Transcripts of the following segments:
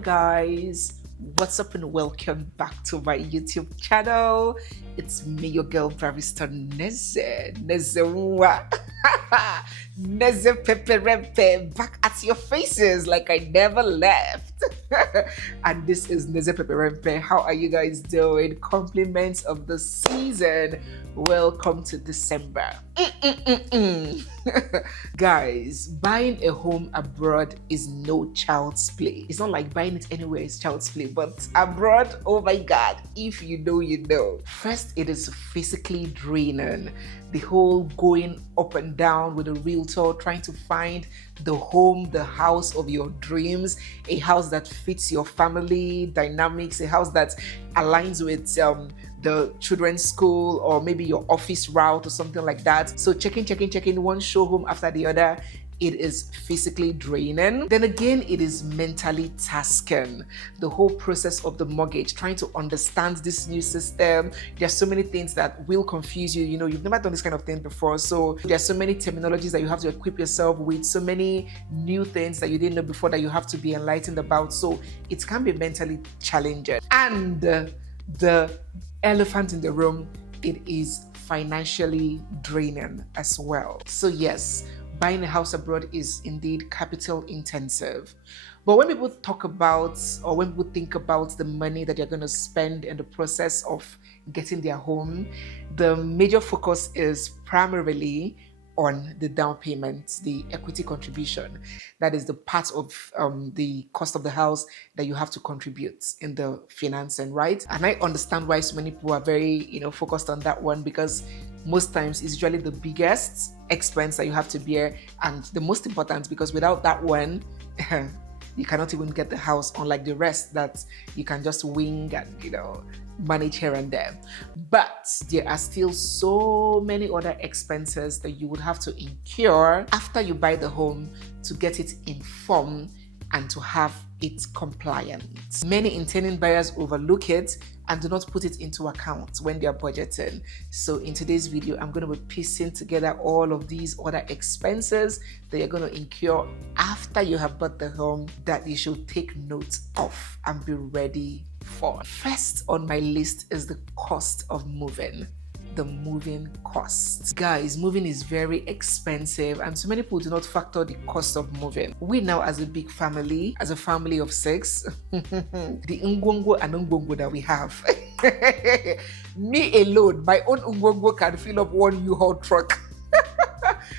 guys, what's up and welcome back to my YouTube channel. It's me, your girl barrister NEZE. NEZE Peperempe, back at your faces like I never left. And this is NEZE Peperempe. How are you guys doing? Compliments of the season. Welcome to December. Guys, buying a home abroad is no child's play. It's not like buying it anywhere is child's play, but abroad, oh my god, if you know, you know. First, it is physically draining. The whole going up and down with a realtor, trying to find the home, the house of your dreams, a house that fits your family dynamics, a house that aligns with the children's school or maybe your office route or something like that. So checking one showroom after the other. It is physically draining. Then again, it is mentally tasking. The whole process of the mortgage, trying to understand this new system. There's so many things that will confuse you. You know, you've never done this kind of thing before. So there's so many terminologies that you have to equip yourself with, so many new things that you didn't know before that you have to be enlightened about. So it can be mentally challenging. And the elephant in the room, it is financially draining as well. So yes, buying a house abroad is indeed capital intensive. But when people talk about, or when people think about the money that they're going to spend in the process of getting their home, the major focus is primarily on the down payment, the equity contribution. That is the part of the cost of the house that you have to contribute in the financing, right? And I understand why so many people are very, focused on that one, because most times it's usually the biggest expense that you have to bear and the most important, because without that one, you cannot even get the house, unlike the rest that you can just wing and, manage here and there. But there are still so many other expenses that you would have to incur after you buy the home to get it in form and to have it compliant. Many intending buyers overlook it and do not put it into account when they are budgeting. So in today's video, I'm going to be piecing together all of these other expenses that you're going to incur after you have bought the home that you should take note of and be ready for. First on my list is the cost of moving. The moving costs. Guys, moving is very expensive and so many people do not factor the cost of moving. We now, as a big family, as a family of 6, the Ngwongwo and Ngbongwo that we have. Me alone, my own Ngwongwo can fill up one U-Haul truck.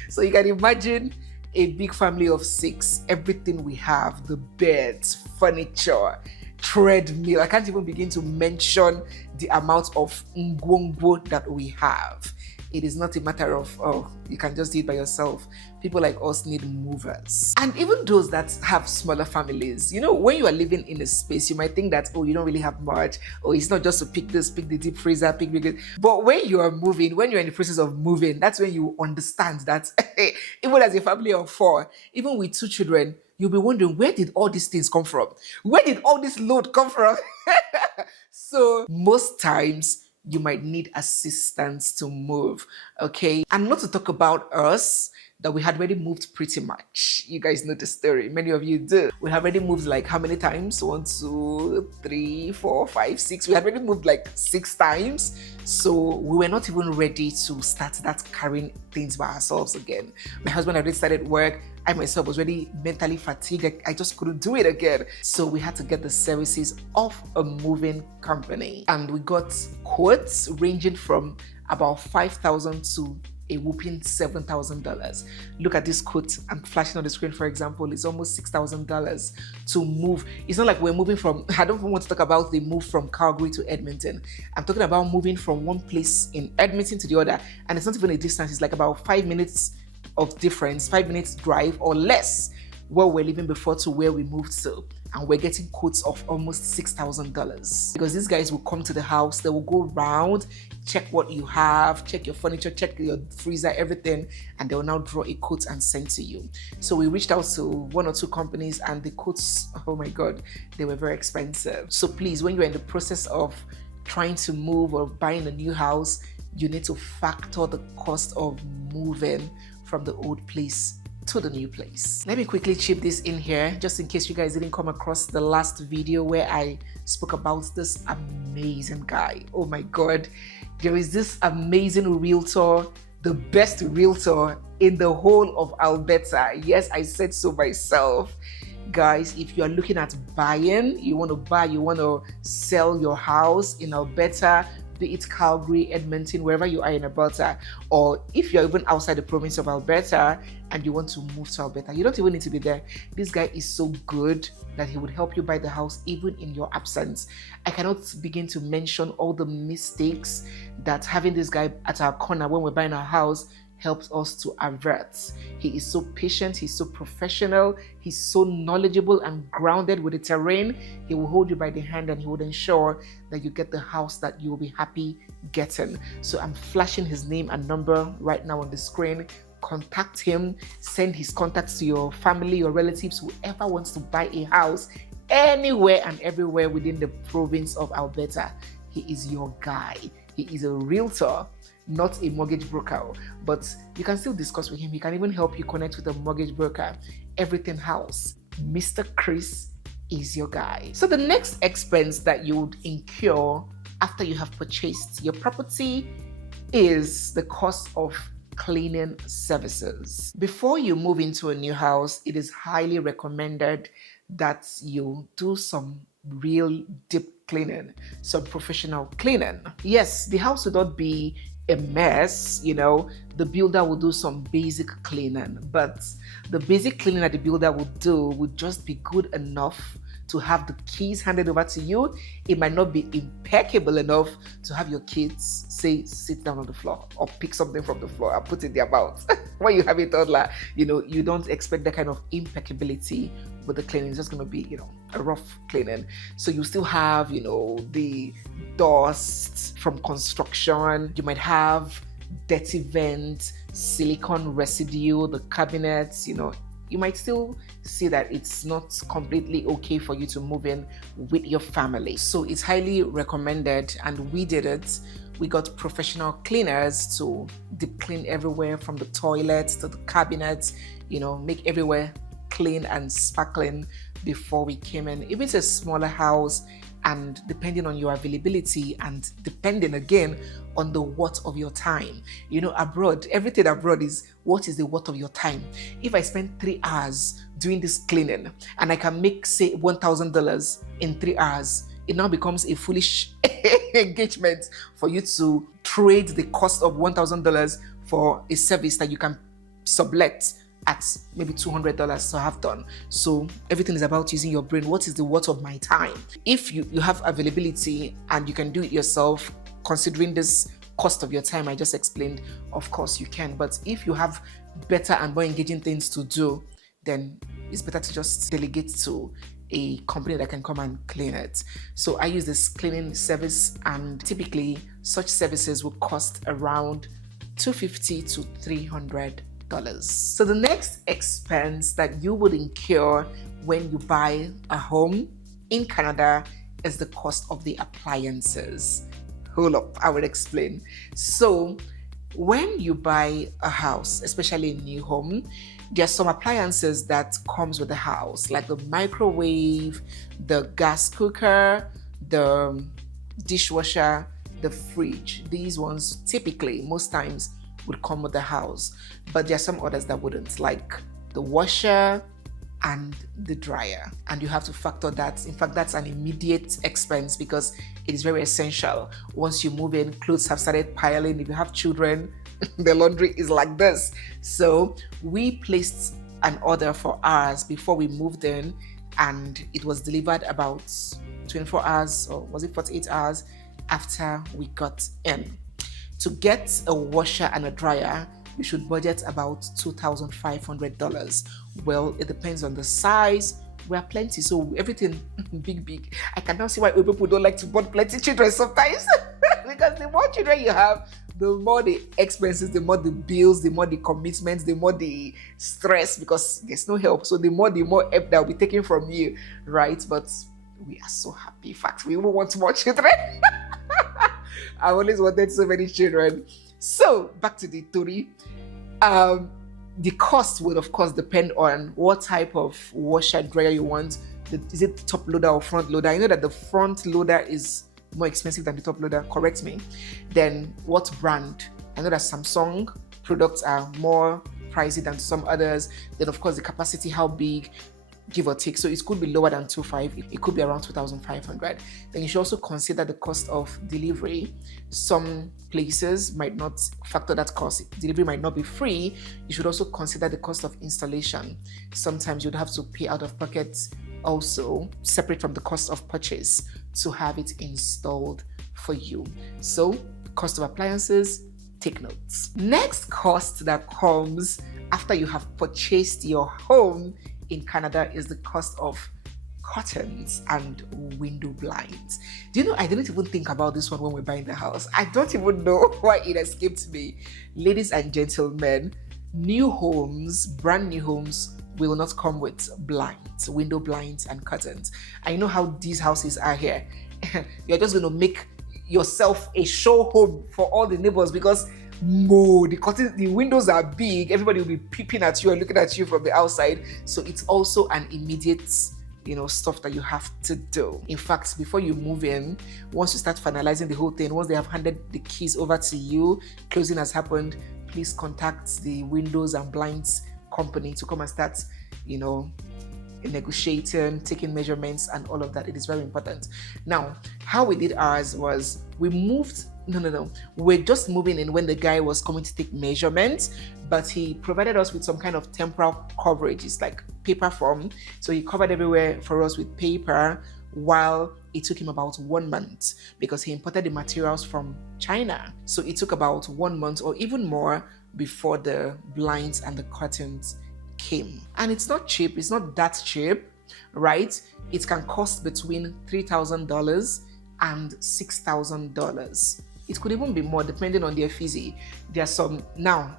So you can imagine a big family of 6, everything we have, the beds, furniture, treadmill. I can't even begin to mention the amount of ngwongwo that we have. It is not a matter of, you can just do it by yourself. People like us need movers. And even those that have smaller families, when you are living in a space, you might think that, you don't really have much, or it's not just to pick this, pick the deep freezer, pick it. But when you are moving, when you're in the process of moving, that's when you understand that even as a family of 4, even with 2 children, you'll be wondering, where did all these things come from? Where did all this load come from? So most times you might need assistance to move, okay? And not to talk about us, that we had already moved pretty much. You guys know the story. Many of you do. We have already moved like how many times? 1, 2, 3, 4, 5, 6. We had already moved like 6 times. So we were not even ready to start that carrying things by ourselves again. My husband already started work. I myself was already mentally fatigued. I just couldn't do it again. So we had to get the services of a moving company. And we got quotes ranging from about $5,000 to a whooping $7,000. Look at this quote I'm flashing on the screen, for example. It's almost $6,000 to move. It's not like we're moving from, I don't want to talk about the move from Calgary to Edmonton. I'm talking about moving from one place in Edmonton to the other. And it's not even a distance. It's like about 5 minutes of difference, 5 minutes drive or less, where we're living before to where we moved to. And we're getting quotes of almost $6,000 because these guys will come to the house, they will go around, check what you have, check your furniture, check your freezer, everything, and they will now draw a quote and send to you. So we reached out to 1 or 2 companies and the quotes, oh my God, they were very expensive. So please, when you're in the process of trying to move or buying a new house, you need to factor the cost of moving from the old place to the new place. Let me quickly chip this in here just in case you guys didn't come across the last video where I spoke about this amazing guy. Oh my God, there is this amazing realtor, the best realtor in the whole of Alberta. Yes, I said so myself. Guys, if you are looking at buying, you want to buy, you want to sell your house in Alberta, be it Calgary, Edmonton, wherever you are in Alberta, or if you're even outside the province of Alberta and you want to move to Alberta, you don't even need to be there. This guy is so good that he would help you buy the house even in your absence. I cannot begin to mention all the mistakes that having this guy at our corner when we're buying our house helps us to avert. He is so patient, he's so professional, he's so knowledgeable and grounded with the terrain. He will hold you by the hand and he would ensure that you get the house that you will be happy getting. So I'm flashing his name and number right now on the screen. Contact him, send his contacts to your family, your relatives, whoever wants to buy a house anywhere and everywhere within the province of Alberta. He is your guy. He is a realtor, not a mortgage broker, but you can still discuss with him. He can even help you connect with a mortgage broker. Everything House. Mr. Chris is your guy. So the next expense that you would incur after you have purchased your property is the cost of cleaning services. Before you move into a new house, it is highly recommended that you do some real deep cleaning, some professional cleaning. Yes, the house would not be a mess, the builder will do some basic cleaning, but the basic cleaning that the builder will do would just be good enough to have the keys handed over to you. It might not be impeccable enough to have your kids say sit down on the floor or pick something from the floor and put it in their mouth. When you have a toddler, you don't expect that kind of impeccability with the cleaning. It's just going to be a rough cleaning. So you still have the dust from construction. You might have dirty vents, silicone residue, the cabinets. You might still see that it's not completely okay for you to move in with your family. So it's highly recommended, and we did it. We got professional cleaners to deep clean everywhere from the toilets to the cabinets, make everywhere clean and sparkling before we came in. If it's a smaller house, and depending on your availability and depending again on the worth of your time. Abroad, everything abroad is what is the worth of your time. If I spend 3 hours doing this cleaning and I can make, say, $1,000 in 3 hours, it now becomes a foolish engagement for you to trade the cost of $1,000 for a service that you can sublet at maybe $200 to have done. So everything is about using your brain. What is the worth of my time? If you have availability and you can do it yourself, considering this cost of your time I just explained, of course you can. But if you have better and more engaging things to do, then it's better to just delegate to a company that can come and clean it. So I use this cleaning service, and typically such services will cost around $250 to $300. So the next expense that you would incur when you buy a home in Canada is the cost of the appliances. Hold up, I will explain. So when you buy a house, especially a new home, there are some appliances that comes with the house, like the microwave, the gas cooker, the dishwasher, the fridge. These ones typically, most times, would come with the house, but there are some others that wouldn't, like the washer and the dryer, and you have to factor that. In fact, that's an immediate expense because it is very essential. Once you move in, clothes have started piling. If you have children, the laundry is like this. So we placed an order for ours before we moved in, and it was delivered about 24 hours, or was it 48 hours after we got in. To get a washer and a dryer, you should budget about $2,500. Well, it depends on the size. We are plenty, so everything big. I can now see why people don't like to born plenty children sometimes. Because the more children you have, the more the expenses, the more the bills, the more the commitments, the more the stress, because there's no help. So the more help that will be taken from you, right? But we are so happy. In fact, we will want more children. I've always wanted so many children. So back to the story. The cost will of course depend on what type of washer dryer you want. Is it top loader or front loader? I know that the front loader is more expensive than the top loader, correct me. Then what brand? I know that Samsung products are more pricey than some others. Then of course the capacity, how big, give or take. So it could be lower than 2.5, it could be around 2,500. Then you should also consider the cost of delivery. Some places might not factor that cost. Delivery might not be free. You should also consider the cost of installation. Sometimes you'd have to pay out of pocket also, separate from the cost of purchase, to have it installed for you. So cost of appliances, take notes. Next cost that comes after you have purchased your home in Canada is the cost of curtains and window blinds. Do you know, I didn't even think about this one when we're buying the house. I don't even know why it escaped me. Ladies and gentlemen, new homes, brand new homes, will not come with blinds, window blinds and curtains. I know how these houses are here. You're just going to make yourself a show home for all the neighbors because the windows are big. Everybody will be peeping at you and looking at you from the outside. So it's also an immediate, stuff that you have to do. In fact, before you move in, once you start finalizing the whole thing, once they have handed the keys over to you, closing has happened, please contact the windows and blinds company to come and start, negotiating, taking measurements and all of that. It is very important. Now, how we did ours was we're just moving in when the guy was coming to take measurements, but he provided us with some kind of temporal coverage. It's like paper form. So he covered everywhere for us with paper, while it took him about 1 month because he imported the materials from China. So it took about 1 month or even more before the blinds and the curtains came. And it's not cheap. It's not that cheap, right? It can cost between $3,000 and $6,000. It could even be more depending on the effigy. There's some now.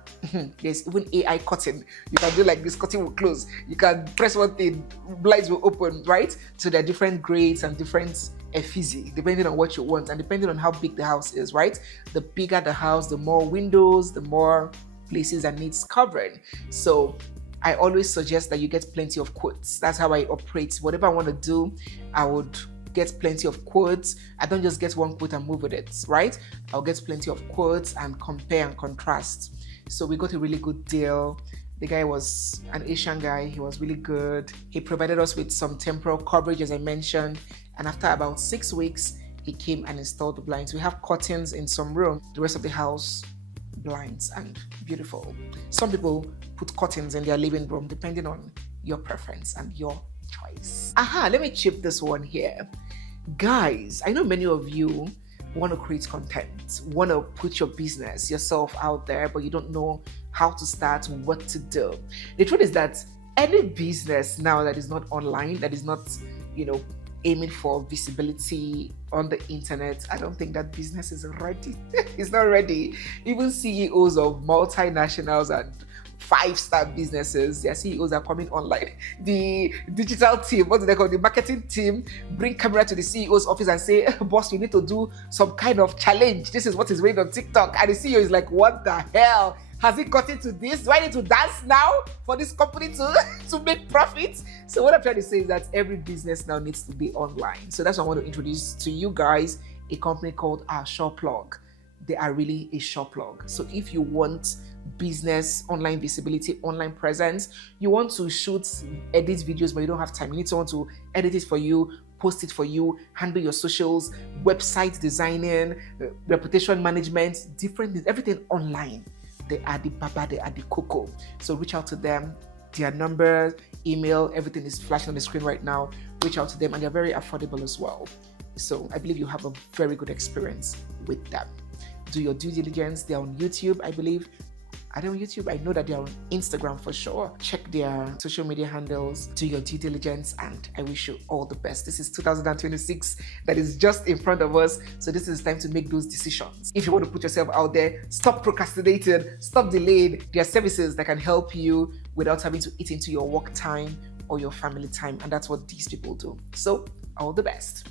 There's even AI curtain. You can do like this, curtain will close. You can press one thing, blinds will open, right? So there are different grades and different effigy depending on what you want and depending on how big the house is, right? The bigger the house, the more windows, the more places that needs covering. So I always suggest that you get plenty of quotes. That's how I operate. Whatever I want to do, I would get plenty of quotes. I don't just get one quote and move with it, right? I'll get plenty of quotes and compare and contrast. So we got a really good deal. The guy was an Asian guy. He was really good. He provided us with some temporal coverage, as I mentioned. And after about 6 weeks, he came and installed the blinds. We have curtains in some rooms. The rest of the house, blinds and beautiful. Some people put curtains in their living room depending on your preference and your choice. Let me chip this one here. Guys, I know many of you want to create content, want to put your business, yourself out there, but you don't know how to start, what to do. The truth is that any business now that is not online, that is not, aiming for visibility on the internet, I don't think that business is ready. It's not ready. Even CEOs of multinationals and 5-star businesses, their CEOs are coming online. The digital team, what do they call the marketing team, bring camera to the CEO's office and say, boss, you need to do some kind of challenge. This is what is going on TikTok. And the CEO is like, what the hell? Has it gotten to this? Do I need to dance now for this company to make profits? So what I'm trying to say is that every business now needs to be online. So that's what I want to introduce to you guys, a company called SurePlug. They are really a SurePlug. So if you want business, online visibility, online presence, you want to edit videos, but you don't have time. You need someone to edit it for you, post it for you, handle your socials, website designing, reputation management, everything online. They are the baba, they are the cocoa. So reach out to them. Their number, email, everything is flashing on the screen right now. Reach out to them, and they're very affordable as well. So I believe you have a very good experience with them. Do your due diligence. They're on YouTube, I believe. Are they on YouTube? I know that they're on Instagram for sure. Check their social media handles, do your due diligence, and I wish you all the best. This is 2026 that is just in front of us. So this is time to make those decisions. If you want to put yourself out there, stop procrastinating, stop delaying. There are services that can help you without having to eat into your work time or your family time. And that's what these people do. So all the best.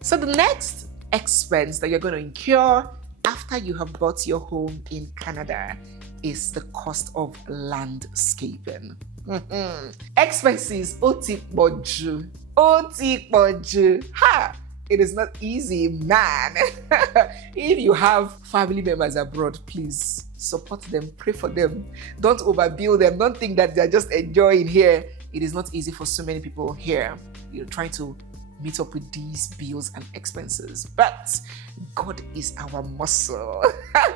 So the next expense that you're going to incur after you have bought your home in Canada is the cost of landscaping. Expenses, oti poju. Ha! It is not easy, man. If you have family members abroad, please support them, pray for them. Don't overbill them. Don't think that they're just enjoying here. It is not easy for so many people here. You're trying to meet up with these bills and expenses. But God is our muscle.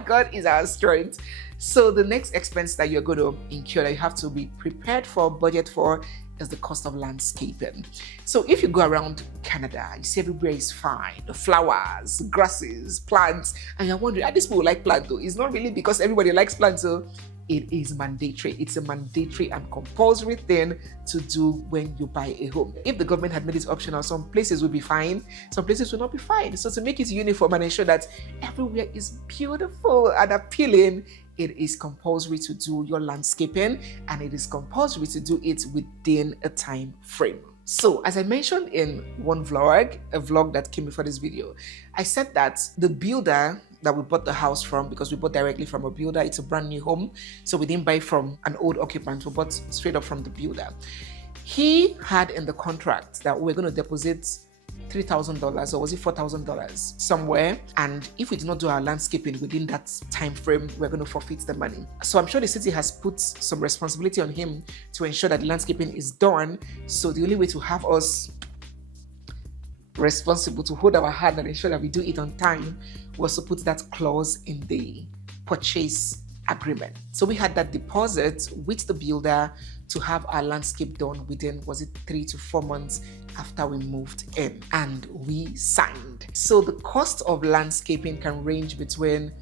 God is our strength. So the next expense that you're going to incur, that you have to be prepared for, budget for, is the cost of landscaping. So if you go around Canada, you see everywhere is fine, the flowers, grasses, plants, and you're wondering, these people like plants though? It's not really because everybody likes plants, so it is mandatory. It's a mandatory and compulsory thing to do when you buy a home. If the government had made it optional, some places would be fine, some places will not be fine. So to make it uniform and ensure that everywhere is beautiful and appealing, it is compulsory to do your landscaping, and it is compulsory to do it within a time frame. So as I mentioned in one vlog, a vlog that came before this video, I said that the builder that we bought the house from, because we bought directly from a builder, it's a brand new home, so we didn't buy from an old occupant, we bought straight up from the builder. He had in the contract that we're going to deposit $3,000, or was it $4,000 somewhere, and if we do not do our landscaping within that time frame, we're going to forfeit the money. So I'm sure the city has put some responsibility on him to ensure that the landscaping is done. So the only way to have us responsible, to hold our hand and ensure that we do it on time, was to put that clause in the purchase agreement. So we had that deposit with the builder to have our landscape done within, was it 3 to 4 months after we moved in, and we signed. So the cost of landscaping can range between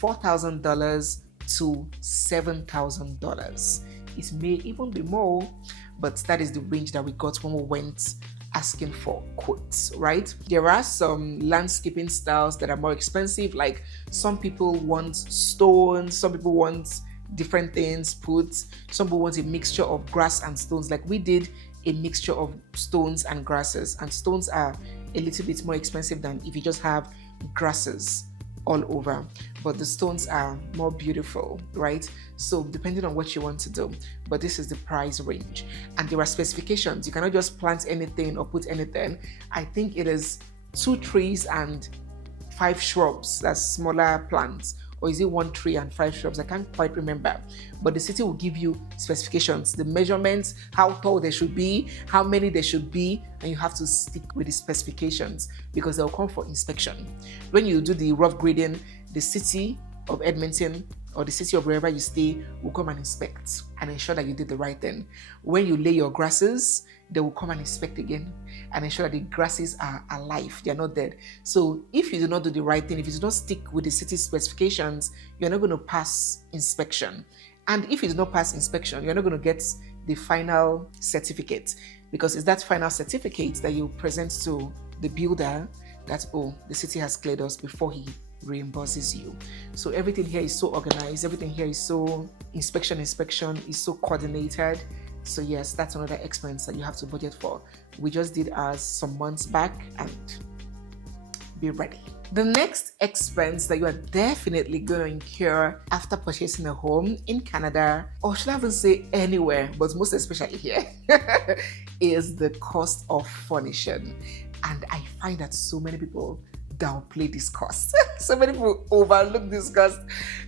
$4,000 to $7,000. It may even be more, but that is the range that we got when we went asking for quotes, right? There are some landscaping styles that are more expensive, like some people want stones, some people want different things put, some people want a mixture of grass and stones. Like we did a mixture of stones and grasses, and stones are a little bit more expensive than if you just have grasses all over, but the stones are more beautiful, right? So depending on what you want to do, but this is the price range, and there are specifications. You cannot just plant anything or put anything. I think it is 2 trees and 5 shrubs, that's smaller plants, or is it 1 tree and 5 shrubs? I can't quite remember, but the city will give you specifications, the measurements, how tall they should be, how many they should be, and you have to stick with the specifications because they'll come for inspection. When you do the rough grading, the city of Edmonton or the city of wherever you stay will come and inspect and ensure that you did the right thing. When you lay your grasses, they will come and inspect again and ensure that the grasses are alive, they are not dead. So if you do not do the right thing, if you do not stick with the city specifications, you're not going to pass inspection. And if you do not pass inspection, you're not going to get the final certificate, because it's that final certificate that you present to the builder that, oh, the city has cleared us, before he reimburses you. So everything here is so organized, everything here is so inspection is so coordinated. So yes, that's another expense that you have to budget for. We just did ours some months back, and be ready. The next expense that you are definitely going to incur after purchasing a home in Canada, or should I even say anywhere, but most especially here, is the cost of furnishing. And I find that so many people downplay this cost. So many people overlook this cost.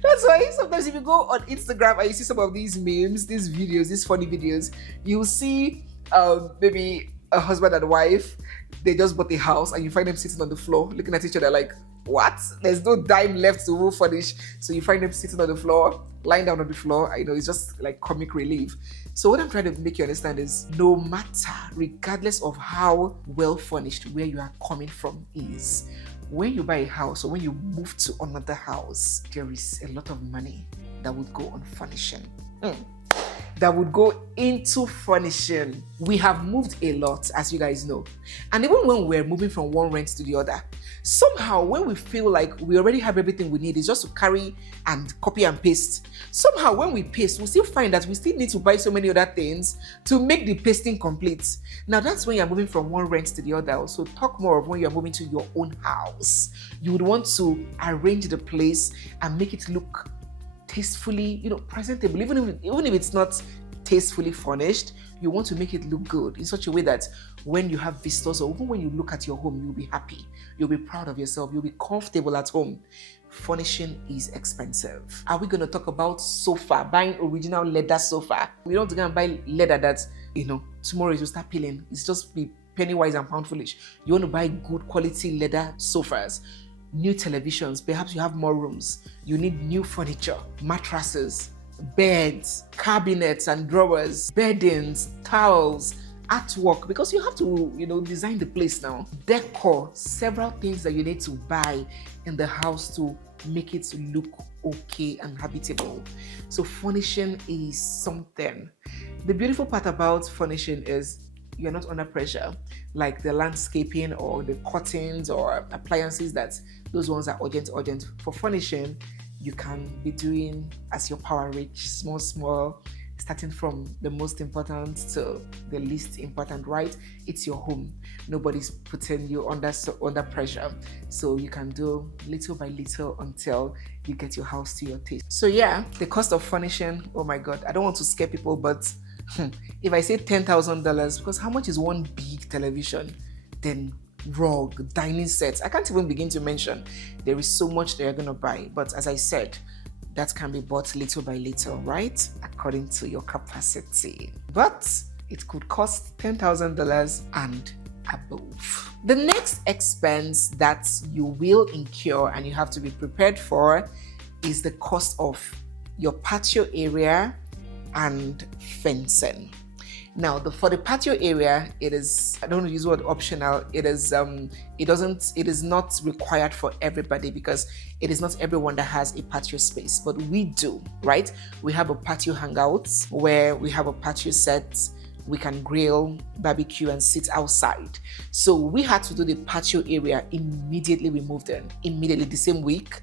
That's why sometimes if you go on Instagram and you see some of these memes, these videos, these funny videos, you'll see maybe a husband and wife, they just bought a house, and you find them sitting on the floor looking at each other like, what? There's no dime left to furnish. So you find them sitting on the floor, lying down on the floor. I know, it's just like comic relief. So what I'm trying to make you understand is, no matter, regardless of how well furnished where you are coming from is, when you buy a house or when you move to another house, there is a lot of money that would go on furnishing. That would go into furnishing. We have moved a lot, as you guys know. And even when we're moving from one rent to the other, somehow when we feel like we already have everything we need, it's just to carry and copy and paste. Somehow when we paste, we still find that we still need to buy so many other things to make the pasting complete. Now that's when you're moving from one rent to the other. So talk more of when you're moving to your own house. You would want to arrange the place and make it look tastefully, presentable. Even if it's not tastefully furnished, you want to make it look good in such a way that when you have visitors or even when you look at your home, you'll be happy. You'll be proud of yourself. You'll be comfortable at home. Furnishing is expensive. Are we going to talk about sofa, buying original leather sofa? We don't go and buy leather that, tomorrow it will start peeling. It's just be penny wise and pound foolish. You want to buy good quality leather sofas, new televisions. Perhaps you have more rooms. You need new furniture, mattresses, beds, cabinets and drawers, beddings, towels, artwork, because you have to, design the place now. Decor, several things that you need to buy in the house to make it look okay and habitable. So furnishing is something. The beautiful part about furnishing is you're not under pressure, like the landscaping or the curtains or appliances, that those ones are urgent. For furnishing, you can be doing as your power reach, small, starting from the most important to the least important, right? It's your home. Nobody's putting you under pressure. So you can do little by little until you get your house to your taste. So yeah, the cost of furnishing, oh my God, I don't want to scare people, but if I say $10,000, because how much is one big television? Then rug, dining sets, I can't even begin to mention. There is so much they're going to buy. But as I said, that can be bought little by little, right? According to your capacity. But it could cost $10,000 and above. The next expense that you will incur and you have to be prepared for is the cost of your patio area and fencing. Now, for the patio area, it is, I don't want to use the word optional. It is not required for everybody, because it is not everyone that has a patio space, but we do, right? We have a patio hangout where we have a patio set. We can grill, barbecue, and sit outside. So we had to do the patio area immediately. We moved in immediately the same week,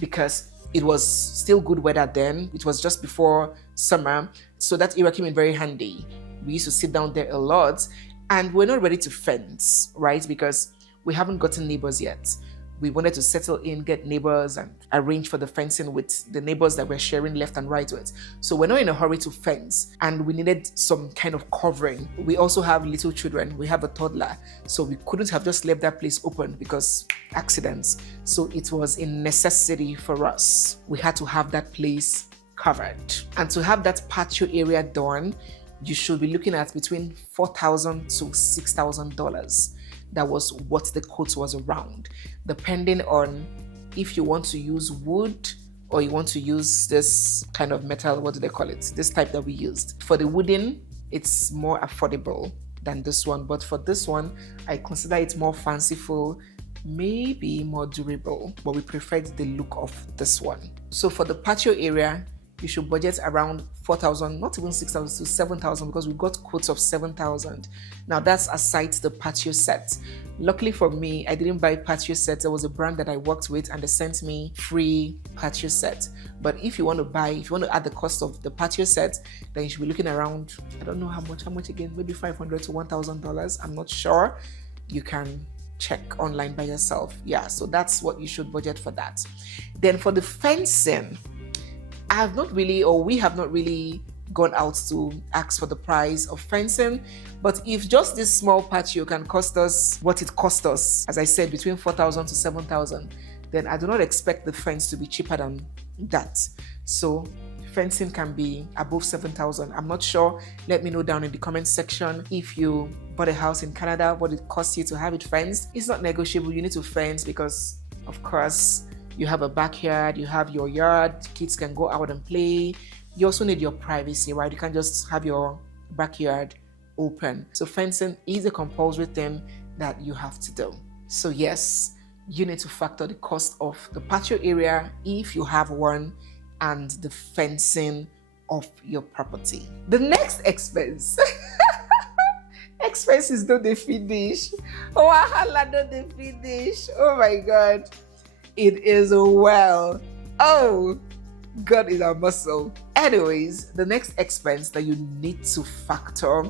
because it was still good weather then. It was just before summer. So that area came in very handy. We used to sit down there a lot, and we're not ready to fence, right? Because we haven't gotten neighbors yet. We wanted to settle in, get neighbors, and arrange for the fencing with the neighbors that we're sharing left and right with. So we're not in a hurry to fence, and we needed some kind of covering. We also have little children. We have a toddler. So we couldn't have just left that place open because accidents. So it was a necessity for us. We had to have that place covered. And to have that patio area done, you should be looking at between $4,000 to $6,000. That was what the quote was around, depending on if you want to use wood or you want to use this kind of metal, what do they call it? This type that we used. For the wooden, it's more affordable than this one, but for this one, I consider it more fanciful, maybe more durable, but we preferred the look of this one. So for the patio area, you should budget around $4,000, not even $6,000 to $7,000, because we got quotes of $7,000. Now that's aside the patio set. Luckily for me, I didn't buy patio sets. There was a brand that I worked with and they sent me free patio set. But if you want to add the cost of the patio set, then you should be looking around, I don't know how much again, maybe $500 to $1,000. I'm not sure. You can check online by yourself. Yeah, so that's what you should budget for that. Then for the fencing, we have not really gone out to ask for the price of fencing, but if just this small patio can cost us what it cost us, as I said, between $4,000 to $7,000, then I do not expect the fence to be cheaper than that. So fencing can be above $7,000. I'm not sure. Let me know down in the comment section. If you bought a house in Canada, what it costs you to have it fenced. It's not negotiable. You need to fence because, of course, you have a backyard, you have your yard, kids can go out and play. You also need your privacy, right? You can't just have your backyard open. So fencing is a compulsory thing that you have to do. So yes, you need to factor the cost of the patio area if you have one and the fencing of your property. The next expense. Expenses don't they finish. Wahala don't they finish. Oh my God. It is well. Oh, God is our muscle. Anyways, the next expense that you need to factor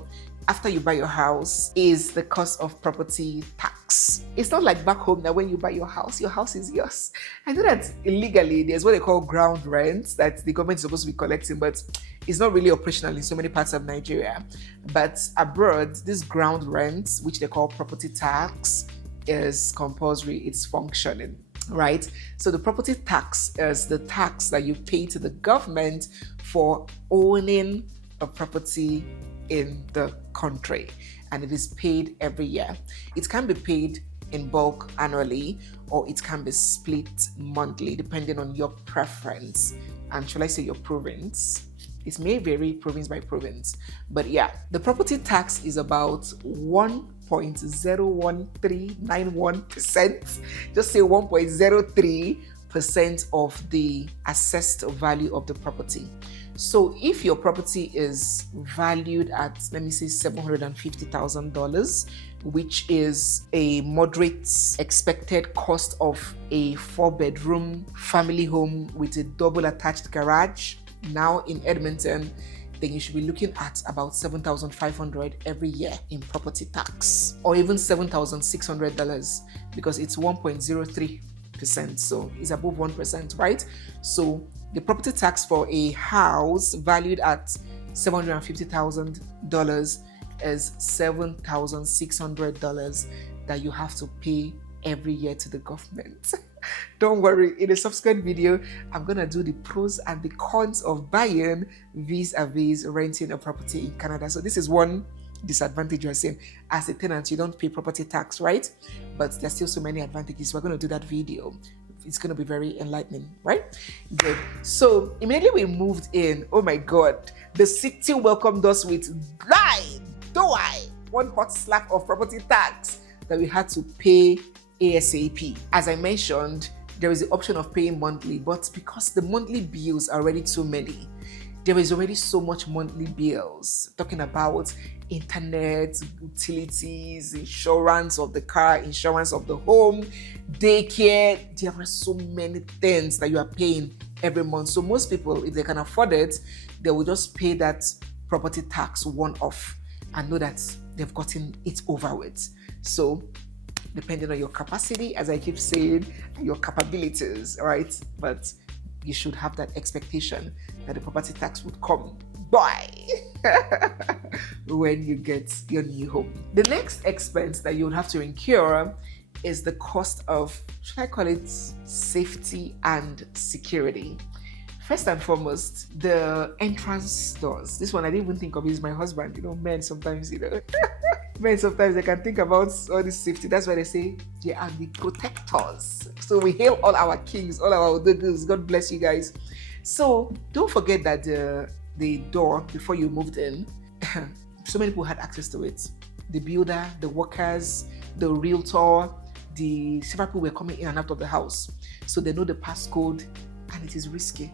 after you buy your house is the cost of property tax. It's not like back home that when you buy your house is yours. I know that illegally there's what they call ground rent that the government is supposed to be collecting, but it's not really operational in so many parts of Nigeria. But abroad, this ground rent, which they call property tax, is compulsory, it's functioning, right? So the property tax is the tax that you pay to the government for owning a property in the country, and it is paid every year. It can be paid in bulk annually, or it can be split monthly depending on your preference, and shall I say your province. It may vary province by province, but yeah, the property tax is about 1.01391%, just say 1.03% of the assessed value of the property. So if your property is valued at, let me say, $750,000, which is a moderate expected cost of a 4-bedroom family home with a double attached garage, now in Edmonton, then you should be looking at about $7,500 every year in property tax, or even $7,600 because it's 1.03%, so it's above 1%, right? So the property tax for a house valued at $750,000 is $7,600 that you have to pay every year to the government. Don't worry, in a subsequent video, I'm gonna do the pros and the cons of buying vis-a-vis renting a property in Canada. So this is one disadvantage you're saying. As a tenant, you don't pay property tax, right? But there's still so many advantages. We're gonna do that video. It's going to be very enlightening, right? Good. So immediately we moved in. Oh my God. The city welcomed us with one hot slap of property tax that we had to pay ASAP. As I mentioned, there is the option of paying monthly, but because the monthly bills are already too many, there is already so much monthly bills, talking about internet, utilities, insurance of the car, insurance of the home, daycare. There are so many things that you are paying every month. So most people, if they can afford it, they will just pay that property tax one-off and know that they've gotten it over with. So depending on your capacity, as I keep saying, your capabilities, right? But you should have that expectation that the property tax would come by when you get your new home. The next expense that you would have to incur is the cost of, should I call it, safety and security. First and foremost, the entrance doors. This one I didn't even think of, is my husband. Men sometimes, men sometimes they can think about all this safety. That's why they say they are the protectors. So we hail all our kings, all our odogus. God bless you guys. So don't forget that the door, before you moved in, so many people had access to it. The builder, the workers, the realtor, the several people were coming in and out of the house. So they know the passcode, and it is risky.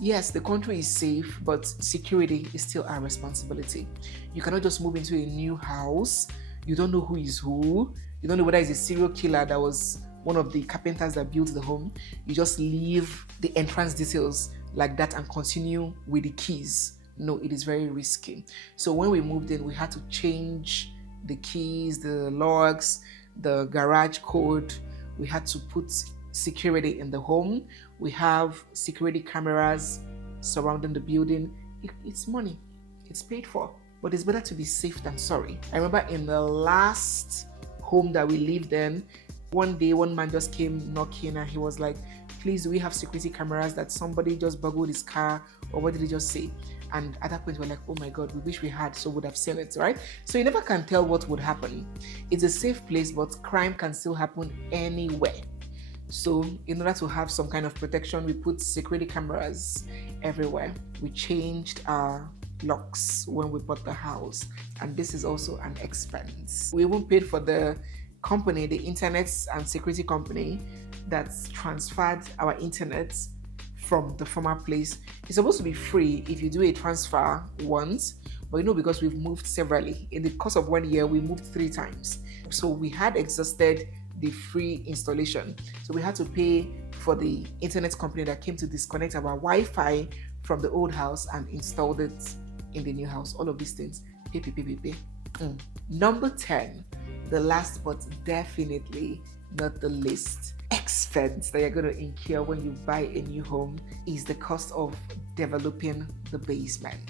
Yes, the country is safe, but security is still our responsibility. You cannot just move into a new house. You don't know who is who. You don't know whether it's a serial killer that was one of the carpenters that built the home. You just leave the entrance details like that and continue with the keys. No, it is very risky. So when we moved in, we had to change the keys, the locks, the garage code. We had to put security in the home. We have security cameras surrounding the building. It's money. It's paid for. But it's better to be safe than sorry. I remember in the last home that we lived in, one day one man just came knocking and he was like, please, do we have security cameras that somebody just burgled his car, or what did he just say? And at that point we're like, oh my God, we wish we had, so would have seen it, right? So you never can tell what would happen. It's a safe place, but crime can still happen anywhere. So in order to have some kind of protection, we put security cameras everywhere. We changed our locks when we bought the house, and this is also an expense. We even paid for the company, the internet and security company that transferred our internet from the former place. It's supposed to be free if you do a transfer once, but because we've moved severally. In the course of 1 year, we moved 3 times. So we had exhausted the free installation. So we had to pay for the internet company that came to disconnect our Wi-Fi from the old house and installed it in the new house. All of these things, pay. Number 10, the last but definitely not the least expense that you're going to incur when you buy a new home is the cost of developing the basement.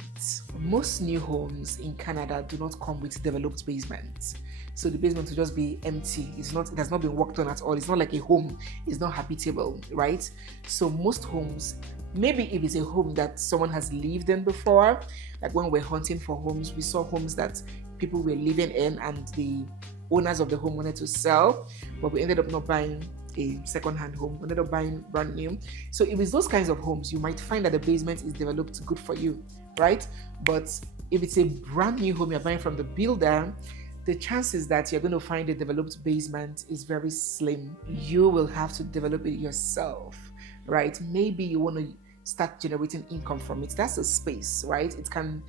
Most new homes in Canada do not come with developed basements. So the basement will just be empty. It has not been worked on at all. It's not like a home. It's not habitable, right? So most homes, maybe if it's a home that someone has lived in before, like when we're hunting for homes, we saw homes that people were living in and the owners of the home wanted to sell, but we ended up not buying a second-hand home. We ended up buying brand new. So if it's those kinds of homes, you might find that the basement is developed good for you, right? But if it's a brand new home you're buying from the builder, the chances that you're going to find a developed basement is very slim. You will have to develop it yourself, right? Maybe you want to start generating income from it. That's a space, right? It can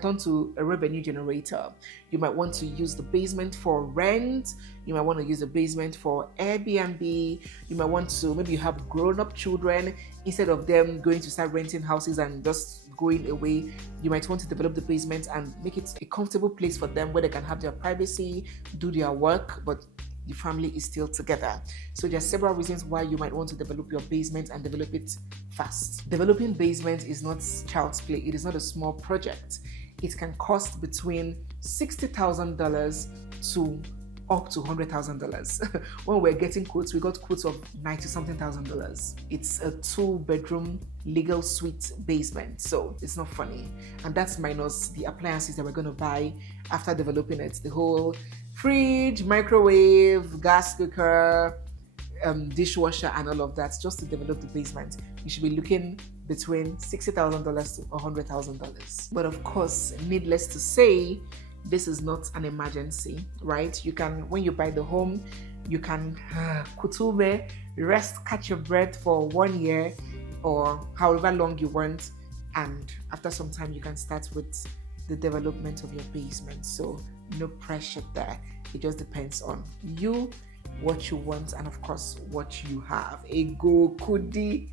turn to a revenue generator. You might want to use the basement for rent. You might want to use the basement for Airbnb. You might want to, maybe you have grown-up children. Instead of them going to start renting houses and just going away, you might want to develop the basement and make it a comfortable place for them where they can have their privacy, do their work, but the family is still together. So there are several reasons why you might want to develop your basement and develop it fast. Developing basement is not child's play. It is not a small project. It can cost between $60,000 to up to $100,000. When we're getting quotes, we got quotes of $90-something thousand. It's a 2-bedroom legal suite basement, so it's not funny. And that's minus the appliances that we're going to buy after developing it. The whole fridge, microwave, gas cooker, dishwasher, and all of that, just to develop the basement. You should be looking between $60,000 to $100,000. But of course, needless to say, this is not an emergency, right? You can, when you buy the home, you can kutume, rest, catch your breath for 1 year or however long you want, and after some time you can start with the development of your basement. So no pressure there. It just depends on you, what you want, and of course what you have. Ego kudi.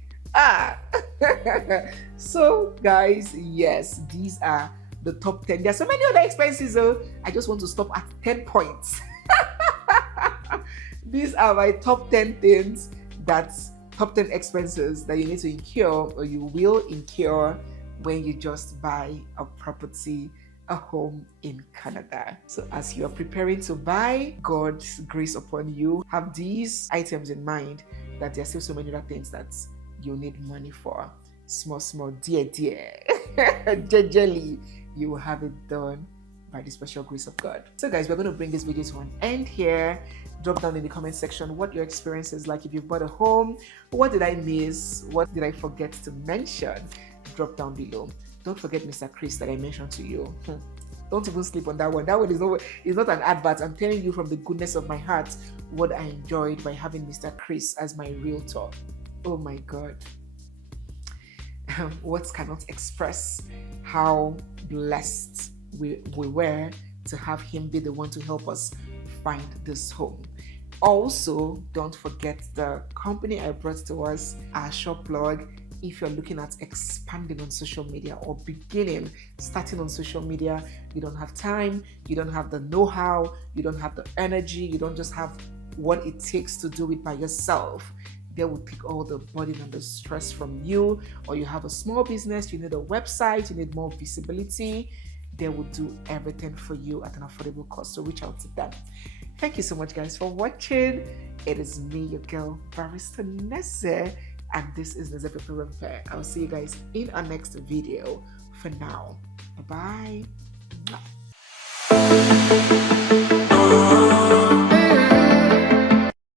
So guys, yes, these are the top 10. There's so many other expenses, though. I just want to stop at 10 points. These are my top 10 things, top 10 expenses that you need to incur or you will incur when you just buy a property, a home in Canada. So as you are preparing to buy, God's grace upon you, have these items in mind, that there are still so many other things that you need money for. Small, dear, jejely, you will have it done by the special grace of God. So guys, we're going to bring this video to an end here. Drop down in the comment section what your experience is like if you bought a home. What did I miss? What did I forget to mention? Drop down below. Don't forget Mr. Chris that I mentioned to you. Don't even sleep on that one. That one is not an advert. I'm telling you from the goodness of my heart what I enjoyed by having Mr. Chris as my realtor. Oh my God. Words cannot express how blessed we were to have him be the one to help us find this home. Also, don't forget the company I brought to us, our shop blog. If you're looking at expanding on social media or starting on social media, you don't have time, you don't have the know-how, you don't have the energy, you don't just have what it takes to do it by yourself. They will take all the burden and the stress from you. Or you have a small business, you need a website, you need more visibility. They will do everything for you at an affordable cost. So reach out to them. Thank you so much, guys, for watching. It is me, your girl, Barrister NEZE, and this is NEZE Peperempe. I'll see you guys in our next video. For now, bye-bye.